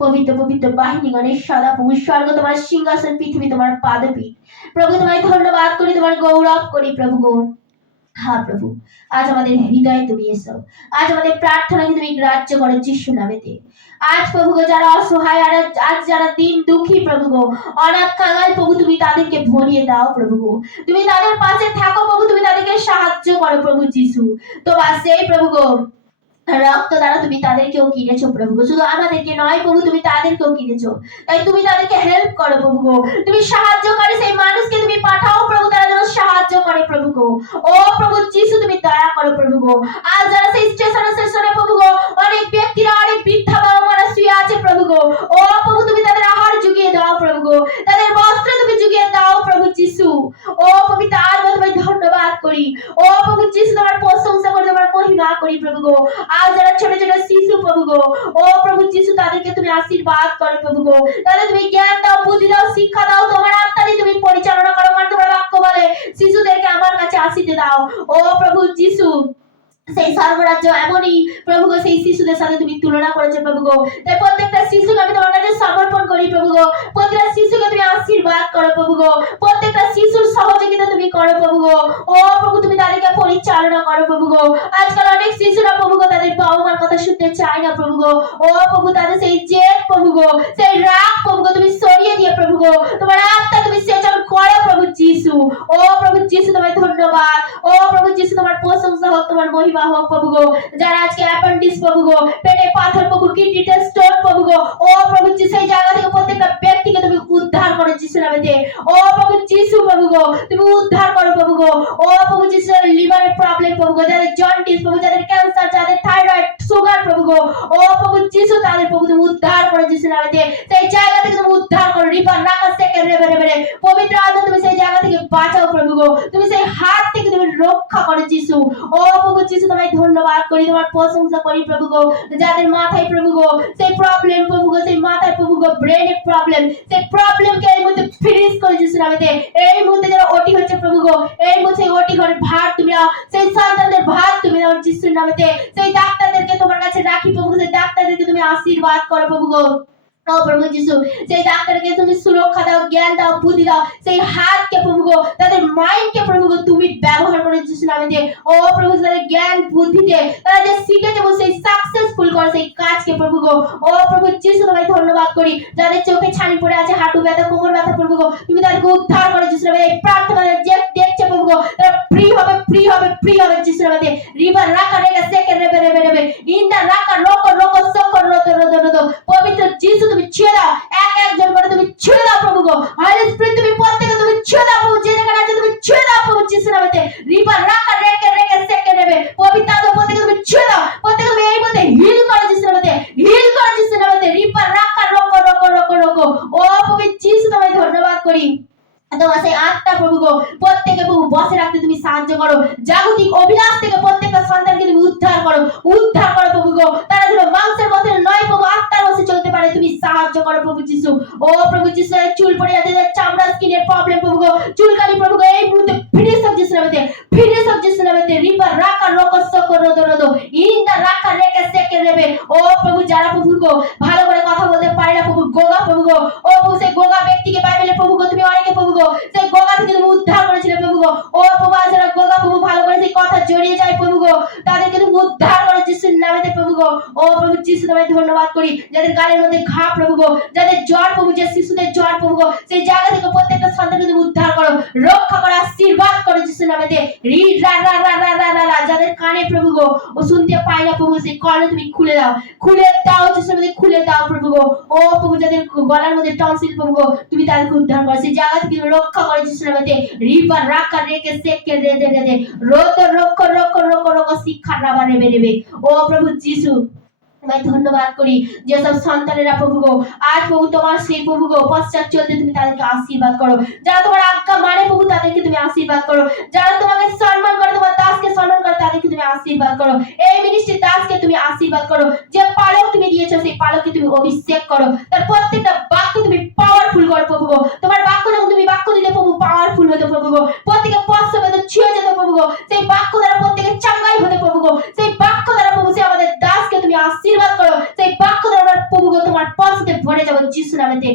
পবিত্র পবিত্র বাহিনীগণের সদা প্রভু, স্বর্গ তোমার সিংহাসন, পৃথিবী তোমার পাদপীঠ। প্রভু তোমায় ধন্যবাদ করি, তোমার গৌরব করি প্রভু গো। হ্যাঁ প্রভু, আজ আমাদের হৃদয়ে তুমি এসো, আজ আমাদের প্রার্থনাকে তুমি গ্রাহ্য করো যিশু নামেতে। আজ প্রভু গো যারা অসহায়, আর আজ যারা দিন দুঃখী প্রভু গো, অনাথ কাঙাল প্রভু, তুমি তাদেরকে ভরিয়ে দাও প্রভু গো। তুমি তাদের পাশে থাকো প্রভু, তুমি তাদেরকে সাহায্য করো প্রভু যিশু। তোমার সেই প্রভু গো রক্ত দ্বারা তুমি তাদেরকেও কিনেছো প্রভু গো, শুধু আমাদেরকে নয় প্রভু, তুমি তাদেরকেও কিনেছো। তাই তুমি তাদেরকে হেল্প করো প্রভু গো, তুমি সাহায্য করে সেই মানুষকে তুমি পাঠাও প্রভু, তারা যেন সাহায্য করে প্রভু গো। ও প্রভু যিশু তুমি দয়া করো প্রভু গো। আজ যারা সেই স্টেশনে প্রভু গো, অনেক ব্যক্তিরা, অনেক বৃদ্ধা বাবা মারা শুয়ে আছে প্রভু গো। ও প্রভু তুমি তাদের আহার জুগিয়ে দাও প্রভু গো, তাদের বস্ত্র তুমি জুগিয়ে দাও প্রভু যিশু। ও পবিত্র আত্মা তোমায় ধন্যবাদ করি। ও প্রভু যিশু তোমার প্রশংসা করি, তোমার মহিমা করি প্রভু গো। আজ যারা ছোট ছোট শিশু প্রভু গো, ও প্রভু যিশু তাদেরকে তুমি আশীর্বাদ করো প্রভু গো, তাদের তুমি জ্ঞান দাও, বুদ্ধি দাও, শিক্ষা দাও, তোমার আত্মা দিয়ে তুমি পরিচালনা করো। কারণ তোমার বাক্য বলে শিশুদেরকে আমার কাছে আসিতে দাও। ও প্রভু যিশু সেই সর্বরাজ্য এমনই প্রভু গো, সেই শিশুদের সাথে তুমি তুলনা করেছো প্রভু গো। তাই প্রত্যেকটা শিশুকে আমি তোমার কাছে সমর্পণ করি প্রভু গো। প্রত্যেকটা শিশুকে তুমি আশীর্বাদ করো প্রভু গো, প্রত্যেকটা শিশুর সহযোগিতা তুমি করো প্রভু গো। ও প্রভু তুমি তাদেরকে পরিচালনা করো প্রভু গো। আজকাল অনেক শিশুরা প্রভু গো তাদের বাবা মার কথা শুনতে চায় না প্রভু গো। ও প্রভু তাদের সেই জেদ প্রভু গো, সেই রাগ প্রভু গো তুমি সরিয়ে দিয়ে প্রভু গো, তোমার আত্মা তুমি সেচন করো প্রভু যিশু। ও প্রভু যিশু তোমায় ধন্যবাদ। ও প্রভু যিশু তোমার প্রশংসা হোক, তোমার মহিমা হোক প্রভু গো। যারা আজকে অ্যাপেন্ডিক্স প্রভু গো, পেটে পাথর প্রভু, কিডনিতে স্টোন প্রভু গো, ও প্রভু যিশু সেই জায়গা থেকে প্রত্যেকটা ব্যক্তিকে তুমি উদ্ধার করো যিশু নামেতে। ও প্রভু যিশু প্রভু গো তুমি উদ্ধার করো প্রভু গো। ও প্রভু যিশু লিভারের প্রবলেম প্রভু গো, যাদের জন্ডিস প্রভু, যাদের ক্যান্সার, যাদের থাইরয়েড, সুগার প্রভু গো, ও প্রভু যিশু তাদের প্রভু তুমি উদ্ধার করো যিশু নামেতে। সেই জায়গা থেকে তুমি উদ্ধার করো, রিপার নাকা সেকে রেবে রেবে পবিত্র আত্মা তুমি সেই জায়গা থেকে বাঁচাও প্রভু গো, তুমি সেই হাত থেকে তুমি রক্ষা করো যিশু। ও প্রভু যিশু তোমায় ধন্যবাদ করি, তোমার প্রশংসা করি প্রভু গো। যাদের মাথায় প্রভু গো সেই প্রবলেম প্রভু গো, সেই মাথায় প্রভু গো ব্রেনের প্রবলেম, সেই প্রবলেমকে এই মুহূর্তে ফিনিশ করে যিশু নামেতে। এই মুহূর্তে যারা ওটি হচ্ছে প্রভু গো, এই মুহূর্তে সেই ওটি ঘরের ভার তুমি নাও, সেই সন্তানদের ভার তুমি নাও যিশুর নামেতে। সেই ডাক্তারদেরকে তোমার কাছে রাখি প্রভু, সেই ডাক্তারদেরকে তুমি আশীর্বাদ করো প্রভু গো। ও প্রভু যিশু সেই ডাক্তারকে তুমি সুরক্ষা দাও, জ্ঞান দাও, বুদ্ধি দাও, সেই হাতকে প্রভু গো, তাদের মাইন্ডকে প্রভু গো তুমি ব্যবহার করে যিশু নামে দিয়ে। ও প্রভু তাদের জ্ঞান বুদ্ধি দিয়ে তারা যে শিখেছে সেই সাকসেসফুল করে সেই কাজকে প্রভু গো। ও প্রভু যিশু তোমায় ধন্যবাদ করি। যাদের চোখে ছানি পড়ে আছে, হাঁটু ব্যথা, কোমর ব্যথা প্রভু গো, তুমি তাদেরকে উদ্ধার করে যিশু নামে। এই প্রার্থনা যে দেখছে প্রভু গো, তারা ফ্রি হবে, ফ্রি হবে, ফ্রি হবে যিশু নামে। রিভার রাখা রেখা সেকে রেবে রেবে রেবে ইন্দা রাখা রোকো রোকো সকর রোদো রোদো রোদো পবিত্র যিশু তুমি ছুঁয়ে দাও, এক একজন করে তুমি ছুঁয়ে দাও প্রভু গো। হলি স্পিরিট তুমি প্রত্যেকে তুমি ছুঁয়ে দাও প্রভু, যে জায়গায় আছে তুমি ছুঁয়ে দাও প্রভু যিশু নামেতে। রিভার রাখা রেখে রেখে সেকে নেবে পবিত্র আত্মা প্রত্যেকে তুমি ছুঁয়ে দাও, প্রত্যেকে তুমি এই মধ্যে হিল করে যিশু নামেতে, হিল করে যিশু নামেতে। রিভার রাখা রোকো রোকো রোকো রোকো। ও পবিত্র যিশু তোমায় ধন্যবাদ করি। তোমার সেই আত্মা প্রভু গো প্রত্যেকে প্রভু বসে রাখতে তুমি সাহায্য করো। জাগতিক অভিলাষ থেকে প্রত্যেকটা সন্তানকে তুমি উদ্ধার করো, উদ্ধার করো প্রভু গো। তারা যেন মাংসের বসে নয় প্রভু, আত্মার বসে চলতে পারে, তুমি সাহায্য করো প্রভু যিশু। ও প্রভু যিশু চুল পড়ে যাচ্ছে, চামড়া স্কিনের প্রবলেম প্রভু গো, চুলকানি প্রভু গো, এই মুহূর্তে ফিনিশ অফ যিশু নামেতে, ফিনিশ অফ যিশু নামেতে। রিপার রাকা রোকো সকো রোদো রোদো ইন্দা রাকা রেখে সেকে নেবে। ও প্রভু যারা প্রভু গো ভালো করে কথা বলতে পারে না প্রভু, গোগা প্রভু গো, ও প্রভু সেই গোগা ব্যক্তিকে বাইবেলে প্রভু গো তুমি অনেকে প্রভু গো সেই গোগা থেকে তুমি উদ্ধার করেছিলে প্রভু গো। ও প্রভু যারা গোগা প্রভু ভালো করে সেই কথা জড়িয়ে যায় প্রভু গো, তাদেরকে তুমি উদ্ধার করে যিশুর নামেতে প্রভু গো। ও প্রভু যিশু তোমায় ধন্যবাদ করি। যাদের গালের মধ্যে ঘা প্রভু গো, যাদের জ্বর প্রভু, যে শিশুদের জ্বর প্রভু গো, সেই জায়গা থেকে প্রত্যেকটা সন্তানকে তুমি উদ্ধার করো, রক্ষা করো, আশীর্বাদ করো যিশুর নামেতে। রি রা রা রা রা রা রা রা যাদের কানে প্রভু গো ও শুনতে পায় না প্রভু, সেই কানে তুমি খুলে দাও, খুলে দাও যিশুর নামে, খুলে দাও প্রভু গো। ও প্রভু যাদের গলার মধ্যে টনসিল প্রভু গো, তুমি তাদেরকে উদ্ধার করো, সেই জায়গা থেকে রক্ষা করে যিশুর নামেতে। রিপার রাকা রেখে সেকে রেদে রেদে রোদ রক্ষ রক্ষ রক্ষ রক্ষ শিক্ষা রাবা নেবে নেবে। ও প্রভু যিশু তোমায় ধন্যবাদ করি। যেসব সন্তানেরা প্রভু গো আজ প্রভু তোমার সেই প্রভু গো পশ্চাৎ চলতে তুমি তাদেরকে আশীর্বাদ করো, যারা তোমার আজ্ঞা মানে প্রভু তাদেরকে তুমি আশীর্বাদ করো, যারা তোমাকে সম্মান করে, তোমার দাসকে সম্মান করে, তাদেরকে তুমি আশীর্বাদ করো। এই মিনিস্ট্রির দাসকে তুমি আশীর্বাদ করো, যে পালক তুমি দিয়েছো সেই পালককে তুমি অভিষেক করো, তার প্রত্যেকটা বাক্য তুমি পাওয়ারফুল করো প্রভু গো। তোমার বাক্য যখন তুমি বাক্য দিলে প্রভু পাওয়ারফুল হতো প্রভু গো, প্রত্যেকে পশ্চ পেতে ছুঁয়ে যেত প্রভু গো, সেই বাক্য দ্বারা প্রত্যেকে চাঙ্গাই হতে প্রভু গো, সেই বাক্য দ্বারা প্রভু সে আমাদের দাসকে তুমি আশীর্বাদ করো, সেই বাক্য দ্বারা প্রভু গো তোমার পশ্চতে ভরে যাবো যিশু নামেতে।